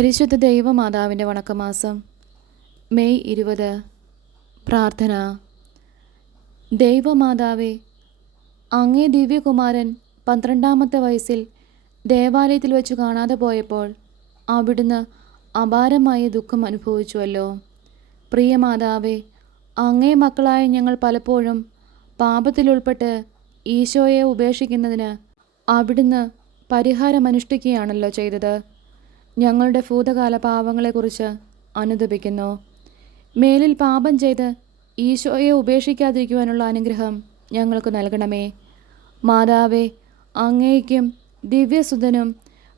പരിശുദ്ധ ദൈവമാതാവിൻ്റെ വണക്കമാസം മെയ് 20. പ്രാർത്ഥന. ദൈവമാതാവേ, അങ്ങേ ദിവ്യകുമാരൻ 12-ാമത്തെ വയസ്സിൽ ദേവാലയത്തിൽ വെച്ച് കാണാതെ പോയപ്പോൾ അവിടുന്ന് അപാരമായ ദുഃഖം അനുഭവിച്ചുവല്ലോ. പ്രിയ മാതാവേ, അങ്ങേ മക്കളായ ഞങ്ങൾ പലപ്പോഴും പാപത്തിലുൾപ്പെട്ട് ഈശോയെ ഉപേക്ഷിക്കുന്നതിന് അവിടുന്ന് പരിഹാരമനുഷ്ഠിക്കുകയാണല്ലോ ചെയ്തത്. ഞങ്ങളുടെ ഭൂതകാല പാപങ്ങളെക്കുറിച്ച് അനുതപിക്കുന്നു. മേലിൽ പാപം ചെയ്ത് ഈശോയെ ഉപേക്ഷിക്കാതിരിക്കുവാനുള്ള അനുഗ്രഹം ഞങ്ങൾക്ക് നൽകണമേ. മാതാവേ, അങ്ങേയ്ക്കും ദിവ്യസുതനും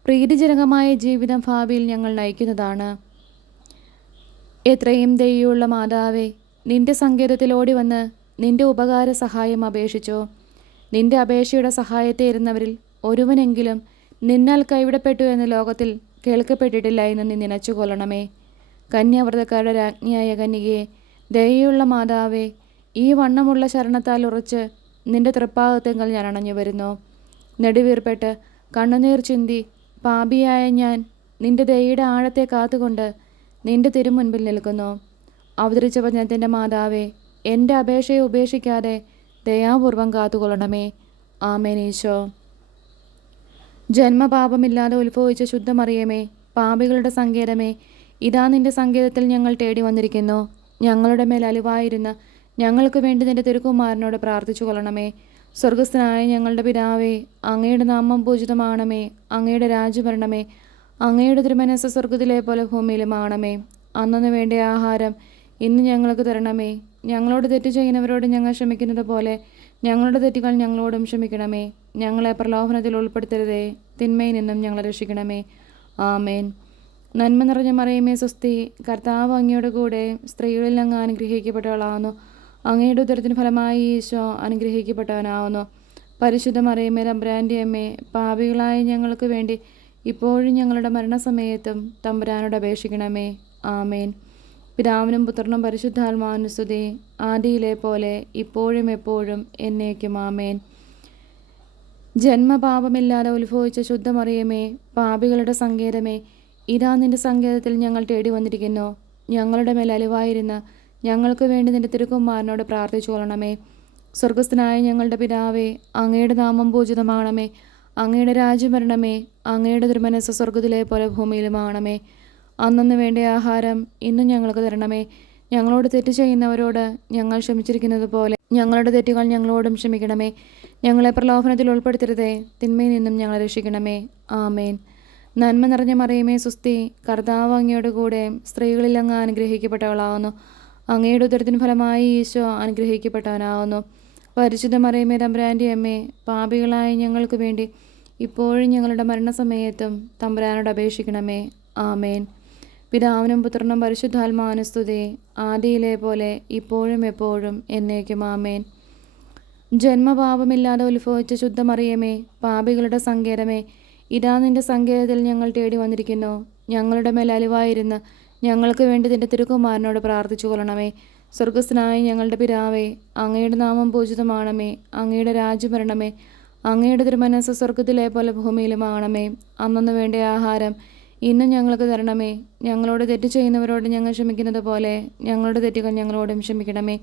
പ്രീതിജനകമായ ജീവിതം ഭാവിയിൽ ഞങ്ങൾ നയിക്കുന്നതാണ്. എത്രയും ദയുള്ള മാതാവേ, നിന്റെ സങ്കേതത്തിൽ ഓടി വന്ന് നിന്റെ ഉപകാര സഹായം അപേക്ഷിച്ചോ. നിന്റെ അപേക്ഷയുടെ സഹായത്തെ ഇരുന്നവരിൽ ഒരുവനെങ്കിലും നിന്നാൽ കൈവിടപ്പെട്ടു എന്ന് ലോകത്തിൽ കേൾക്കപ്പെട്ടിട്ടില്ല എന്ന് നീ നനച്ചുകൊള്ളണമേ. കന്യാവ്രതക്കാരുടെ രാജ്ഞിയായ കന്യകയെ, ദയയുള്ള മാതാവേ, ഈ വണ്ണമുള്ള ശരണത്താൽ ഉറച്ച് നിന്റെ തൃപ്പാദത്തെങ്കിൽ ഞാൻ അണഞ്ഞു വരുന്നു. നെടുവീർപ്പെട്ട് കണ്ണുനീർ ചിന്തി പാപിയായ ഞാൻ നിന്റെ ദയയുടെ ആഴത്തെ കാത്തുകൊണ്ട് നിന്റെ തിരുമുൻപിൽ നിൽക്കുന്നു. അവതരിച്ച വചനത്തിൻ്റെ മാതാവേ, എൻ്റെ അപേക്ഷയെ ഉപേക്ഷിക്കാതെ ദയാപൂർവം കാത്തുകൊള്ളണമേ. ആമേൻ. ഈശോ. ജന്മപാപമില്ലാതെ ഉത്ഭവിച്ച ശുദ്ധമറിയമേ, പാപികളുടെ സങ്കേതമേ, ഇതാ നിന്റെ സങ്കേതത്തിൽ ഞങ്ങൾ തേടി വന്നിരിക്കുന്നു. ഞങ്ങളുടെ മേൽ അലിവായിരുന്ന് ഞങ്ങൾക്ക് വേണ്ടി നിന്റെ തിരുക്കുമാരനോട് പ്രാർത്ഥിച്ചു കൊള്ളണമേ. സ്വർഗസ്ഥനായ ഞങ്ങളുടെ പിതാവേ, അങ്ങയുടെ നാമം പൂജിതമാണമേ. അങ്ങയുടെ രാജ്യം വരണമേ. അങ്ങയുടെ തിരുമനസ്സ് സ്വർഗത്തിലെ പോലെ ഭൂമിയിലുമാണമേ. അന്നു വേണ്ട ആഹാരം ഇന്ന് ഞങ്ങൾക്ക് തരണമേ. ഞങ്ങളോട് തെറ്റ് ചെയ്യുന്നവരോട് ഞങ്ങൾ ക്ഷമിക്കുന്നത് പോലെ ഞങ്ങളുടെ തെറ്റുകൾ ഞങ്ങളോടും ക്ഷമിക്കണമേ. ഞങ്ങളെ പ്രലോഭനത്തിൽ ഉൾപ്പെടുത്തരുതേ, തിന്മയിൽ നിന്നും ഞങ്ങളെ രക്ഷിക്കണമേ. ആമേൻ. നന്മ നിറഞ്ഞ മറിയമേ, സ്വസ്തി. കർത്താവ് അങ്ങയുടെ കൂടെ സ്ത്രീകളിൽ അങ്ങ് അനുഗ്രഹിക്കപ്പെട്ടവളാവുന്നു. അങ്ങയുടെ ഉദരത്തിന് ഫലമായി ഈശോ അനുഗ്രഹിക്കപ്പെട്ടവനാവുന്നു. പരിശുദ്ധ മറിയമേ, തമ്പുരാൻ്റെ അമ്മേ, പാപികളായ ഞങ്ങൾക്ക് വേണ്ടി ഇപ്പോഴും ഞങ്ങളുടെ മരണസമയത്തും തമ്പുരാനോട് അപേക്ഷിക്കണമേ. ആമേൻ. പിതാവിനും പുത്രനും പരിശുദ്ധാത്മാവിനും സ്തുതി, ആദിയിലെ പോലെ ഇപ്പോഴും എപ്പോഴും എന്നേക്കും. ആമേൻ. ജന്മപാപമില്ലാതെ ഉത്ഭവിച്ച ശുദ്ധമറിയമേ, പാപികളുടെ സങ്കേതമേ, ഇതാ നിന്റെ സങ്കേതത്തിൽ ഞങ്ങൾ തേടി വന്നിരിക്കുന്നു. ഞങ്ങളുടെ മേൽ അലിവായിരുന്ന് ഞങ്ങൾക്ക് വേണ്ടി നിന്റെ തിരുക്കുമാരനോട് പ്രാർത്ഥിച്ചു കൊള്ളണമേ. സ്വർഗസ്ഥനായ ഞങ്ങളുടെ പിതാവേ, അങ്ങയുടെ നാമം പൂജിതമാണമേ. അങ്ങയുടെ രാജ്യം വരണമേ. അങ്ങയുടെ തിരുമനസ്സ് സ്വർഗത്തിലെ പോലെ ഭൂമിയിലുമാണമേ. അന്നു വേണ്ട ആഹാരം ഇന്നും ഞങ്ങൾക്ക് തരണമേ. ഞങ്ങളോട് തെറ്റ് ചെയ്യുന്നവരോട് ഞങ്ങൾ ക്ഷമിച്ചിരിക്കുന്നത് പോലെ ഞങ്ങളുടെ തെറ്റുകൾ ഞങ്ങളോടും ക്ഷമിക്കണമേ. ഞങ്ങളെ പ്രലോഭനത്തിൽ ഉൾപ്പെടുത്തരുതേ, തിന്മയിൽ നിന്നും ഞങ്ങളെ രക്ഷിക്കണമേ. ആമേൻ. നന്മ നിറഞ്ഞ മറിയമേ, സ്വസ്തി. കർത്താവ് അങ്ങയുടെ കൂടെ സ്ത്രീകളിൽ അങ്ങ് അനുഗ്രഹിക്കപ്പെട്ടവളാവുന്നു. അങ്ങയുടെ ഉദരത്തിന് ഫലമായി ഈശോ അനുഗ്രഹിക്കപ്പെട്ടവനാവുന്നു. പരിശുദ്ധ മറിയമേ, തമ്പുരാൻ്റെ അമ്മേ, പാപികളായ ഞങ്ങൾക്ക് വേണ്ടി ഇപ്പോഴും ഞങ്ങളുടെ മരണസമയത്തും തമ്പുരാനോട് അപേക്ഷിക്കണമേ. ആമേൻ. പിതാവിനും പുത്രനും പരിശുദ്ധാത്മാവിനും സ്തുതി, ആദിയിലെ പോലെ ഇപ്പോഴും എപ്പോഴും എന്നേക്കും. ആമേൻ. ജന്മപാപമില്ലാതെ ഉത്ഭവിച്ച ശുദ്ധമറിയമേ, പാപികളുടെ സങ്കേതമേ, ഇതാ നിന്റെ സങ്കേതത്തിൽ ഞങ്ങൾ തേടി വന്നിരിക്കുന്നു. ഞങ്ങളുടെ മേൽ അലിവായിരുന്ന് ഞങ്ങൾക്ക് വേണ്ടി നിന്റെ തിരുക്കുമാരനോട് പ്രാർത്ഥിച്ചു കൊള്ളണമേ. സ്വർഗസ്ഥനായ ഞങ്ങളുടെ പിതാവേ, അങ്ങയുടെ നാമം പൂജിതമാണമേ. അങ്ങയുടെ രാജ്യം വരണമേ. അങ്ങയുടെ തിരുമനസ്സ് സ്വർഗത്തിലെ പോലെ ഭൂമിയിലുമാണമേ. അന്നു വേണ്ട ആഹാരം ഇന്നും ഞങ്ങൾക്ക് തരണമേ. ഞങ്ങളോട് തെറ്റ് ചെയ്യുന്നവരോട് ഞങ്ങൾ ക്ഷമിക്കുന്നത് പോലെ ഞങ്ങളുടെ തെറ്റുകൾ ഞങ്ങളോടും ക്ഷമിക്കണമേ.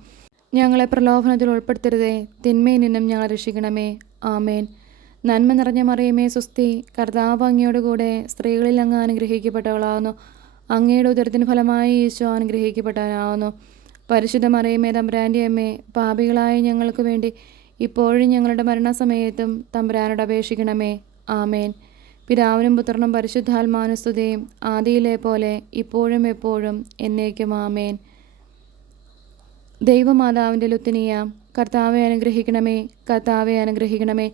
ഞങ്ങളെ പ്രലോഭനത്തിൽ ഉൾപ്പെടുത്തരുതേ, തിന്മയിൽ നിന്നും ഞങ്ങളെ രക്ഷിക്കണമേ. ആമേൻ. നന്മ നിറഞ്ഞ മറിയമേ, സ്വസ്തി. കർത്താവ് അങ്ങയുടെ കൂടെ സ്ത്രീകളിൽ അങ്ങ് അനുഗ്രഹിക്കപ്പെട്ടവളാവുന്നു. അങ്ങയുടെ ഉദരത്തിന് ഫലമായി ഈശോ അനുഗ്രഹിക്കപ്പെട്ടവനാവുന്നു. പരിശുദ്ധ മറിയമേ, തമ്പുരാൻ്റെ അമ്മേ, പാപികളായ ഞങ്ങൾക്ക് വേണ്ടി ഇപ്പോഴും ഞങ്ങളുടെ മരണസമയത്തും തമ്പുരാനോട് അപേക്ഷിക്കണമേ. ആമേൻ. പിതാവിനും പുത്രനും പരിശുദ്ധാത്മാവിനും സ്തുതി, ആദിയിലെ പോലെ ഇപ്പോഴും എപ്പോഴും എന്നേക്കും. ആമേൻ. ദൈവമാതാവിൻ്റെ ലുത്തിനിയ, കർത്താവെ അനുഗ്രഹിക്കണമേ. കർത്താവെ അനുഗ്രഹിക്കണമേ.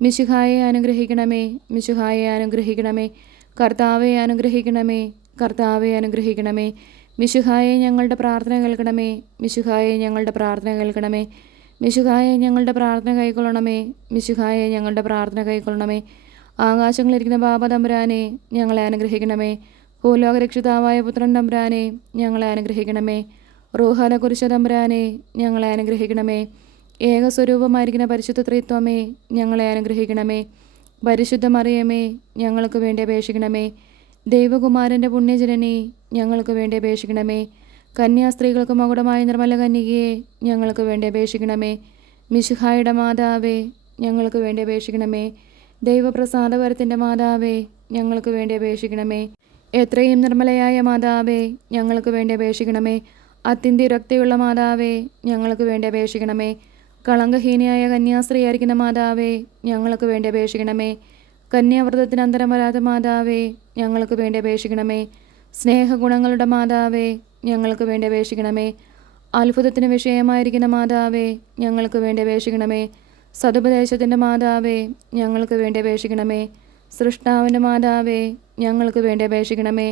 മിശിഹായെ അനുഗ്രഹിക്കണമേ. മിശിഹായെ അനുഗ്രഹിക്കണമേ. കർത്താവെ അനുഗ്രഹിക്കണമേ. കർത്താവെ അനുഗ്രഹിക്കണമേ. മിശിഹായെ ഞങ്ങളുടെ പ്രാർത്ഥന കേൾക്കണമേ. മിശിഹായെ ഞങ്ങളുടെ പ്രാർത്ഥന കേൾക്കണമേ. മിശിഹായെ ഞങ്ങളുടെ പ്രാർത്ഥന കൈക്കൊള്ളണമേ. മിശിഹായെ ഞങ്ങളുടെ പ്രാർത്ഥന കൈക്കൊള്ളണമേ. ആകാശങ്ങളിരിക്കുന്ന ബാബ തമ്പുരാനെ, ഞങ്ങളെ അനുഗ്രഹിക്കണമേ. ഭൂലോകരക്ഷിതാവായ പുത്രൻ തമ്പുരാനെ, ഞങ്ങളെ അനുഗ്രഹിക്കണമേ. റൂഹാല കുരിശ തമ്പുരാനെ, ഞങ്ങളെ അനുഗ്രഹിക്കണമേ. ഏകസ്വരൂപമായിരിക്കുന്ന പരിശുദ്ധ ത്രിത്വമേ, ഞങ്ങളെ അനുഗ്രഹിക്കണമേ. പരിശുദ്ധ മറിയമേ, ഞങ്ങൾക്ക് വേണ്ടി അപേക്ഷിക്കണമേ. ദൈവകുമാരൻ്റെ പുണ്യജനനി, ഞങ്ങൾക്ക് വേണ്ടി അപേക്ഷിക്കണമേ. കന്യാസ്ത്രീകൾക്ക് മകുടമായ നിർമ്മല കന്യകയെ, ഞങ്ങൾക്ക് വേണ്ടി അപേക്ഷിക്കണമേ. മിശിഹായുടെ മാതാവേ, ഞങ്ങൾക്ക് വേണ്ടി അപേക്ഷിക്കണമേ. ദൈവപ്രസാദപരത്തിൻ്റെ മാതാവേ, ഞങ്ങൾക്ക് വേണ്ടി അപേക്ഷിക്കണമേ. എത്രയും നിർമ്മലയായ മാതാവേ, ഞങ്ങൾക്ക് വേണ്ടി അപേക്ഷിക്കണമേ. അത്യന്തിരക്തിയുള്ള മാതാവേ, ഞങ്ങൾക്ക് വേണ്ടി അപേക്ഷിക്കണമേ. കളങ്കഹീനയായ കന്യാസ്ത്രീയായിരിക്കുന്ന മാതാവേ, ഞങ്ങൾക്ക് വേണ്ടി അപേക്ഷിക്കണമേ. കന്യാവ്രതത്തിന് അന്തരം വരാത്ത മാതാവേ, ഞങ്ങൾക്ക് വേണ്ടി അപേക്ഷിക്കണമേ. സ്നേഹഗുണങ്ങളുടെ മാതാവേ, ഞങ്ങൾക്ക് വേണ്ടി അപേക്ഷിക്കണമേ. അത്ഭുതത്തിന് വിഷയമായിരിക്കുന്ന മാതാവേ, ഞങ്ങൾക്ക് വേണ്ടി അപേക്ഷിക്കണമേ. സതുപദേശത്തിൻ്റെ മാതാവേ, ഞങ്ങൾക്ക് വേണ്ടി അപേക്ഷിക്കണമേ. സൃഷ്ടാവിൻ്റെ മാതാവേ, ഞങ്ങൾക്ക് വേണ്ടി അപേക്ഷിക്കണമേ.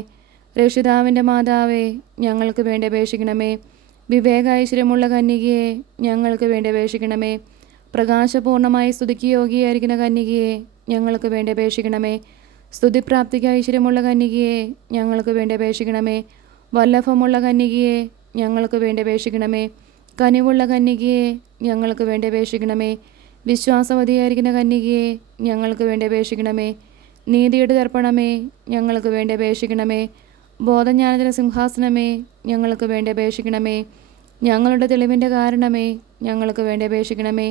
രക്ഷിതാവിൻ്റെ മാതാവേ, ഞങ്ങൾക്ക് വേണ്ടി അപേക്ഷിക്കണമേ. വിവേകാഐശ്വര്യമുള്ള കന്യകയെ, ഞങ്ങൾക്ക് വേണ്ടി അപേക്ഷിക്കണമേ. പ്രകാശപൂർണമായി സ്തുതിക്ക് യോഗ്യയായിരിക്കുന്ന കന്യകയെ, ഞങ്ങൾക്ക് വേണ്ടി അപേക്ഷിക്കണമേ. സ്തുതിപ്രാപ്തിക്ക് ഐശ്വര്യമുള്ള കന്യകയെ, ഞങ്ങൾക്ക് വേണ്ടി അപേക്ഷിക്കണമേ. വല്ലഭമുള്ള കന്യകയെ, ഞങ്ങൾക്ക് വേണ്ടി അപേക്ഷിക്കണമേ. കനിവുള്ള കന്യകയെ, ഞങ്ങൾക്ക് വേണ്ടി അപേക്ഷിക്കണമേ. വിശ്വാസവതിയായിരിക്കുന്ന കന്യകയെ, ഞങ്ങൾക്ക് വേണ്ടി അപേക്ഷിക്കണമേ. നീതിയുടെ ദർപ്പണമേ, ഞങ്ങൾക്ക് വേണ്ടി അപേക്ഷിക്കണമേ. ബോധജ്ഞാനത്തിന് സിംഹാസനമേ, ഞങ്ങൾക്ക് വേണ്ടി അപേക്ഷിക്കണമേ. ഞങ്ങളുടെ തെളിവിൻ്റെ കാരണമേ, ഞങ്ങൾക്ക് വേണ്ടി അപേക്ഷിക്കണമേ.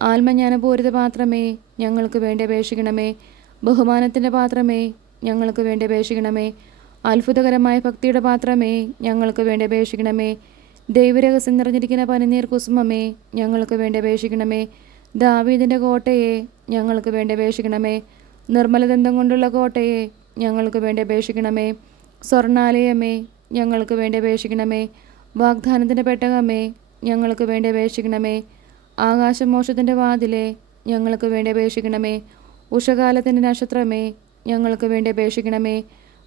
ആത്മജ്ഞാനപൂരിത പാത്രമേ, ഞങ്ങൾക്ക് വേണ്ടി അപേക്ഷിക്കണമേ. ബഹുമാനത്തിൻ്റെ പാത്രമേ, ഞങ്ങൾക്ക് വേണ്ടി അപേക്ഷിക്കണമേ. അത്ഭുതകരമായ ഭക്തിയുടെ പാത്രമേ, ഞങ്ങൾക്ക് വേണ്ടി അപേക്ഷിക്കണമേ. ദൈവരഹസ്യം നിറഞ്ഞിരിക്കുന്ന പനിനീർ കുസുമമേ, ഞങ്ങൾക്ക് വേണ്ടി അപേക്ഷിക്കണമേ. ദാവീദിൻ്റെ കോട്ടയെ, ഞങ്ങൾക്ക് വേണ്ടി അപേക്ഷിക്കണമേ. നിർമ്മലദന്തം കൊണ്ടുള്ള കോട്ടയെ, ഞങ്ങൾക്ക് വേണ്ടി അപേക്ഷിക്കണമേ. സ്വർണാലയമേ, ഞങ്ങൾക്ക് വേണ്ടി അപേക്ഷിക്കണമേ. വാഗ്ദാനത്തിൻ്റെ പെട്ടകമേ, ഞങ്ങൾക്ക് വേണ്ടി അപേക്ഷിക്കണമേ. ആകാശമോക്ഷത്തിൻ്റെ വാതിലെ, ഞങ്ങൾക്ക് വേണ്ടി അപേക്ഷിക്കണമേ. ഉഷകാലത്തിൻ്റെ നക്ഷത്രമേ, ഞങ്ങൾക്ക് വേണ്ടി അപേക്ഷിക്കണമേ.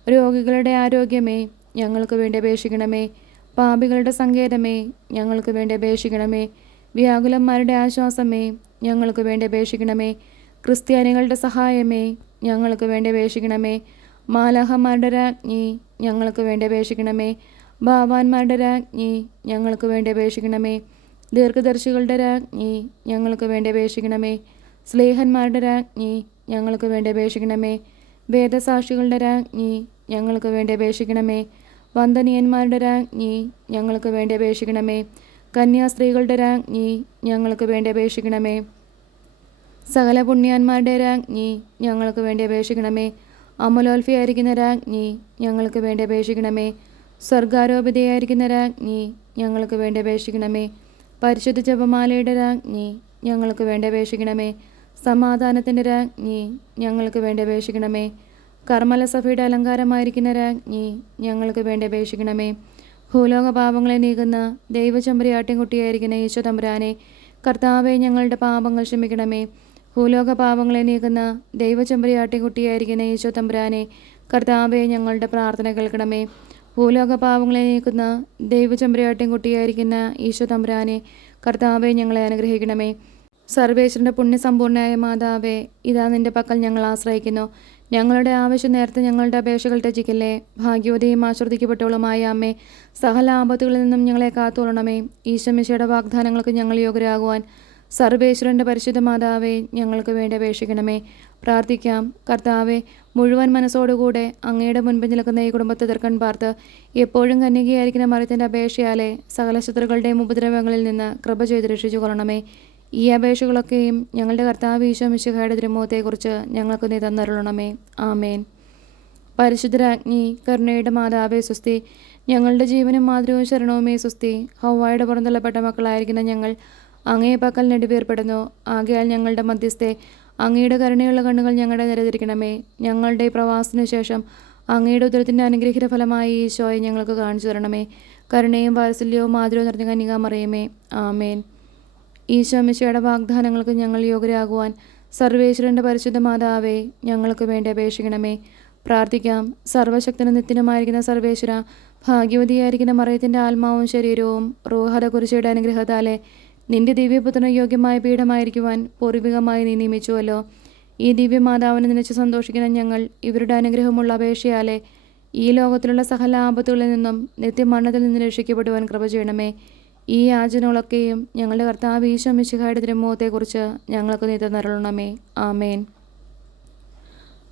രോഗികളുടെ ആരോഗ്യമേ, ഞങ്ങൾക്ക് വേണ്ടി അപേക്ഷിക്കണമേ. പാപികളുടെ സങ്കേതമേ, ഞങ്ങൾക്ക് വേണ്ടി അപേക്ഷിക്കണമേ. വ്യാകുലന്മാരുടെ ആശ്വാസമേ, ഞങ്ങൾക്ക് വേണ്ടി അപേക്ഷിക്കണമേ. ക്രിസ്ത്യാനികളുടെ സഹായമേ, ഞങ്ങൾക്ക് വേണ്ടി അപേക്ഷിക്കണമേ. മാലാഹന്മാരുടെ രാജ്ഞി, ഞങ്ങൾക്ക് വേണ്ടി അപേക്ഷിക്കണമേ. ഭാവാന്മാരുടെ രാജ്ഞി, ഞങ്ങൾക്ക് വേണ്ടി അപേക്ഷിക്കണമേ. ദീർഘദർശികളുടെ രാജ്ഞി, ഞങ്ങൾക്ക് വേണ്ടി അപേക്ഷിക്കണമേ. സ്ലേഹന്മാരുടെ രാജ്ഞി, ഞങ്ങൾക്ക് വേണ്ടി അപേക്ഷിക്കണമേ. വേദസാക്ഷികളുടെ രാജ്ഞി, ഞങ്ങൾക്ക് വേണ്ടി അപേക്ഷിക്കണമേ. വന്ദനീയന്മാരുടെ രാജ്ഞി, ഞങ്ങൾക്ക് വേണ്ടി അപേക്ഷിക്കണമേ. കന്യാസ്ത്രീകളുടെ രാജ്ഞി, ഞങ്ങൾക്ക് വേണ്ടി അപേക്ഷിക്കണമേ. സകല പുണ്യാന്മാരുടെ രാജ്ഞി, ഞങ്ങൾക്ക് വേണ്ടി അപേക്ഷിക്കണമേ. അമലോൽഫിയായിരിക്കുന്ന രാജ്ഞി, ഞങ്ങൾക്ക് വേണ്ടി അപേക്ഷിക്കണമേ. സ്വർഗാരോപിതയായിരിക്കുന്ന രാജ്ഞി, ഞങ്ങൾക്ക് വേണ്ടി അപേക്ഷിക്കണമേ. പരിശുദ്ധ ജപമാലയുടെ രാജ്ഞി, ഞങ്ങൾക്ക് വേണ്ടി അപേക്ഷിക്കണമേ. സമാധാനത്തിൻ്റെ രാജ്ഞി, ഞങ്ങൾക്ക് വേണ്ടി അപേക്ഷിക്കണമേ. കർമ്മലസഭയുടെ അലങ്കാരമായിരിക്കുന്ന രാജ്ഞി, ഞങ്ങൾക്ക് വേണ്ടി അപേക്ഷിക്കണമേ. ഭൂലോക പാപങ്ങളെ നീക്കുന്ന ദൈവചെമ്പരിയാട്ടിൻകുട്ടിയായിരിക്കുന്ന ഈശോ തമ്പുരാനെ, കർത്താവെ, ഞങ്ങളുടെ പാപങ്ങൾ ക്ഷമിക്കണമേ. ഭൂലോക പാപങ്ങളെ നീക്കുന്ന ദൈവചെമ്പരിയാട്ടിൻകുട്ടിയായിരിക്കുന്ന ഈശോ തമ്പുരാനെ, കർത്താവെ, ഞങ്ങളുടെ പ്രാർത്ഥന കേൾക്കണമേ. ഭൂലോക പാപങ്ങളെ നീക്കുന്ന ദൈവചെമ്പരിയാട്ടിൻകുട്ടിയായിരിക്കുന്ന ഈശോ തമ്പുരാനെ, കർത്താവെ, ഞങ്ങളെ അനുഗ്രഹിക്കണമേ. സർവേശ്വരൻ്റെ പുണ്യസമ്പൂർണയായ മാതാവേ, ഇതാ നിന്റെ പക്കൽ ഞങ്ങൾ ആശ്രയിക്കുന്നു. ഞങ്ങളുടെ ആവശ്യം നേരത്തെ ഞങ്ങളുടെ അപേക്ഷകൾ ത്യജിക്കല്ലേ. ഭാഗ്യവതിയും ആശ്രദിക്കപ്പെട്ടവളുമായ അമ്മേ, സകല ആപത്തുകളിൽ നിന്നും ഞങ്ങളെ കാത്തുകൊള്ളണമേ. ഈശോമിശിയുടെ വാഗ്ദാനങ്ങൾക്ക് ഞങ്ങൾ യോഗ്യരാകുവാൻ സർവേശ്വരൻ്റെ പരിശുദ്ധ മാതാവേ, ഞങ്ങൾക്ക് വേണ്ടി അപേക്ഷിക്കണമേ. പ്രാർത്ഥിക്കാം. കർത്താവെ, മുഴുവൻ മനസ്സോടുകൂടെ അങ്ങയുടെ മുൻപിൽ നിൽക്കുന്ന ഈ കുടുംബത്തെ തീർക്കൺ പാർത്ത് എപ്പോഴും കന്യകയായിരിക്കുന്ന മറിയത്തിൻ്റെ അപേക്ഷയാലെ സകല ശത്രുക്കളുടെയും ഉപദ്രവങ്ങളിൽ നിന്ന് കൃപ ചെയ്ത് രക്ഷിച്ചു കൊള്ളണമേ. ഈ അപേക്ഷകളൊക്കെയും ഞങ്ങളുടെ കർത്താവ് ഈശോ മിശിഹായുടെ തിരുമുഖത്തെക്കുറിച്ച് ഞങ്ങൾക്ക് നീ തന്നരുളണമേ. ആമേൻ. പരിശുദ്ധരാജ്ഞി, കരുണയുടെ മാതാവേ സുസ്തി. ഞങ്ങളുടെ ജീവനും മാതൃവും ശരണവുമേ സുസ്തി. ഹൗവായുടെ പുറന്തള്ളപ്പെട്ട മക്കളായിരിക്കുന്ന ഞങ്ങൾ അങ്ങേ പക്കൽ നെടുവേർപ്പെടുന്നു. ആകയാൽ ഞങ്ങളുടെ മധ്യസ്ഥെ, അങ്ങയുടെ കരുണയുള്ള കണ്ണുകൾ ഞങ്ങളുടെ നിരതിരിക്കണമേ. ഞങ്ങളുടെ പ്രവാസത്തിനു ശേഷം അങ്ങയുടെ ഉദരത്തിൻ്റെ അനുഗ്രഹീത ഫലമായി ഈശോയെ ഞങ്ങൾക്ക് കാണിച്ചു തരണമേ. കരുണയും വാത്സല്യവും മാധുര്യവും നിറഞ്ഞ കന്യകാമറിയമേ. ആമേൻ. ഈശോ മിശിഹായുടെ വാഗ്ദാനങ്ങൾക്ക് ഞങ്ങൾ യോഗ്യരാകുവാൻ സർവേശ്വരൻ്റെ പരിശുദ്ധ മാതാവേ, ഞങ്ങൾക്ക് വേണ്ടി അപേക്ഷിക്കണമേ. പ്രാർത്ഥിക്കാം. സർവശക്തനും നിത്യനുമായിരിക്കുന്ന സർവേശ്വര, ഭാഗ്യവതിയായിരിക്കുന്ന മറിയത്തിൻ്റെ ആത്മാവും ശരീരവും റൂഹത കുരിശയുടെ അനുഗ്രഹത്താലെ നിന്റെ ദിവ്യപുത്രന് യോഗ്യമായ പീഠമായിരിക്കുവാൻ പൂർവികമായി നീ നിയമിച്ചുവല്ലോ. ഈ ദിവ്യമാതാവിനെ നിലച്ച് സന്തോഷിക്കുന്ന ഞങ്ങൾ ഇവരുടെ അനുഗ്രഹമുള്ള അപേക്ഷയാലെ ഈ ലോകത്തിലുള്ള സകല ആപത്തുകളിൽ നിന്നും നിത്യമരണത്തിൽ നിന്ന് രക്ഷിക്കപ്പെടുവാൻ കൃപ ചെയ്യണമേ. ഈ യാചനകളൊക്കെയും ഞങ്ങളുടെ കർത്താവ് ഈശോ മിശിഹായുടെ തിരുമുഖത്തെക്കുറിച്ച് ഞങ്ങൾക്ക് നീ തന്നരുളണമേ. ആമേൻ.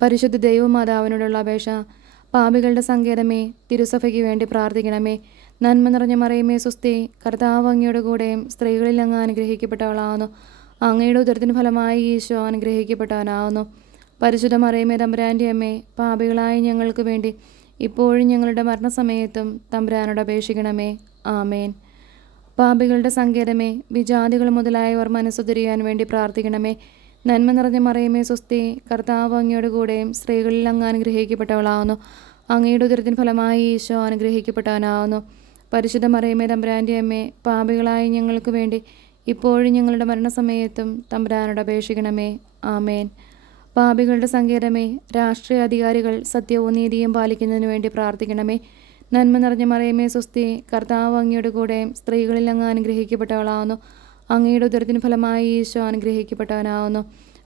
പരിശുദ്ധ ദൈവമാതാവിനോടുള്ള അപേക്ഷ. പാപികളുടെ സങ്കേതമേ, തിരുസഭയ്ക്ക് വേണ്ടി പ്രാർത്ഥിക്കണമേ. നന്മ നിറഞ്ഞ മറിയമേ സ്വസ്തി, കർത്താവ് അങ്ങയുടെ കൂടെയും സ്ത്രീകളിൽ അങ്ങ് അനുഗ്രഹിക്കപ്പെട്ടവളാവുന്നു. അങ്ങയുടെ ഉദരത്തിന് ഫലമായി ഈശോ അനുഗ്രഹിക്കപ്പെട്ടവനാവുന്നു. പരിശുദ്ധ മറിയമേ തമ്പുരാൻ്റെ അമ്മേ, പാപികളായ ഞങ്ങൾക്ക് വേണ്ടി ഇപ്പോഴും ഞങ്ങളുടെ മരണസമയത്തും തമ്പുരാനോട് അപേക്ഷിക്കണമേ. ആമേൻ. പാപികളുടെ സങ്കേതമേ, വിജാതികൾ മുതലായവർ മനസ്സുതിരിയാൻ വേണ്ടി പ്രാർത്ഥിക്കണമേ. നന്മ നിറഞ്ഞ മറിയമേ സ്വസ്തി, കർത്താവ് അങ്ങയുടെ കൂടെയും സ്ത്രീകളിൽ അങ്ങ് അനുഗ്രഹിക്കപ്പെട്ടവളാവുന്നു. അങ്ങയുടെ ഉദരത്തിന് ഫലമായി ഈശോ അനുഗ്രഹിക്കപ്പെട്ടവനാവുന്നു. പരിശുദ്ധ മറിയമേ തമ്പുരാൻ്റെ അമ്മേ, പാപികളായ ഞങ്ങൾക്ക് വേണ്ടി ഇപ്പോഴും ഞങ്ങളുടെ മരണസമയത്തും തമ്പുരാനോട് അപേക്ഷിക്കണമേ. ആമേൻ. പാപികളുടെ സങ്കേതമേ, രാഷ്ട്രീയ അധികാരികൾ സത്യവും നീതിയും പാലിക്കുന്നതിന് വേണ്ടി പ്രാർത്ഥിക്കണമേ. നന്മ നിറഞ്ഞ മറിയമേ സ്വസ്തി, കർത്താവ് അങ്ങയുടെ കൂടെയും സ്ത്രീകളിൽ അങ്ങ് അനുഗ്രഹിക്കപ്പെട്ടവളാവുന്നു. അങ്ങയുടെ ഉദരത്തിന് ഫലമായി ഈശോ അനുഗ്രഹിക്കപ്പെട്ടവനാവുന്നു.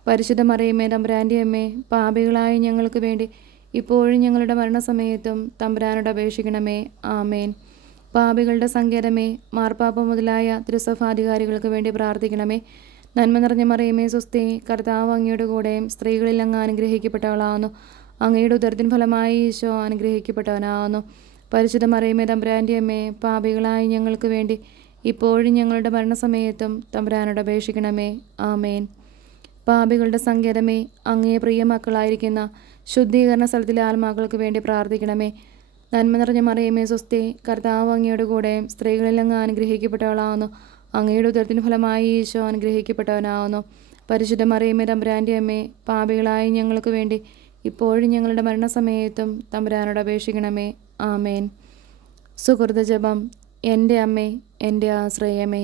പരിശുദ്ധ മറിയമേ തമ്പുരാൻ്റെ അമ്മേ, പാപികളായ ഞങ്ങൾക്ക് വേണ്ടി ഇപ്പോഴും ഞങ്ങളുടെ മരണസമയത്തും തമ്പുരാനോട് അപേക്ഷിക്കണമേ. ആമേൻ. പാപികളുടെ സങ്കേതമേ, മാർപ്പാപ്പ മുതലായ തിരുസഭാധികാരികൾക്ക് വേണ്ടി പ്രാർത്ഥിക്കണമേ. നന്മ നിറഞ്ഞ മറിയമേ സ്വസ്തി, കർത്താവ് അങ്ങയുടെ കൂടെയും സ്ത്രീകളിൽ അങ്ങ് അനുഗ്രഹിക്കപ്പെട്ടവളാവുന്നു. അങ്ങയുടെ ഉദരത്തിന് ഫലമായി ഈശോ അനുഗ്രഹിക്കപ്പെട്ടവനാവുന്നു. പരിശുദ്ധ മറിയമേ തമ്പുരാൻ്റെ അമ്മേ, പാപികളായ ഞങ്ങൾക്ക് വേണ്ടി ഇപ്പോഴും ഞങ്ങളുടെ മരണസമയത്തും തമ്പുരാനോട് അപേക്ഷിക്കണമേ. ആമേൻ. പാപികളുടെ സങ്കേതമേ, അങ്ങേ പ്രിയ മക്കളായിരിക്കുന്ന ശുദ്ധീകരണ സ്ഥലത്തിലെ ആത്മാക്കൾക്ക് വേണ്ടി പ്രാർത്ഥിക്കണമേ. നന്മ നിറഞ്ഞ മറിയമേ സ്വസ്തി, കർത്താവ് അങ്ങയുടെ കൂടെയും സ്ത്രീകളിൽ അങ്ങ് അനുഗ്രഹിക്കപ്പെട്ടവളാവുന്നു. അങ്ങയുടെ ഉദരത്തിന് ഫലമായി ഈശോ അനുഗ്രഹിക്കപ്പെട്ടവനാവുന്നു. പരിശുദ്ധ മറിയമേ തമ്പുരാൻ്റെ അമ്മേ, പാപികളായ ഞങ്ങൾക്ക് വേണ്ടി ഇപ്പോഴും ഞങ്ങളുടെ മരണസമയത്തും തമ്പുരാനോട് അപേക്ഷിക്കണമേ. ആമേൻ. സുഹൃത ജപം. എൻ്റെ അമ്മേ, എൻ്റെ ആശ്രയമേ.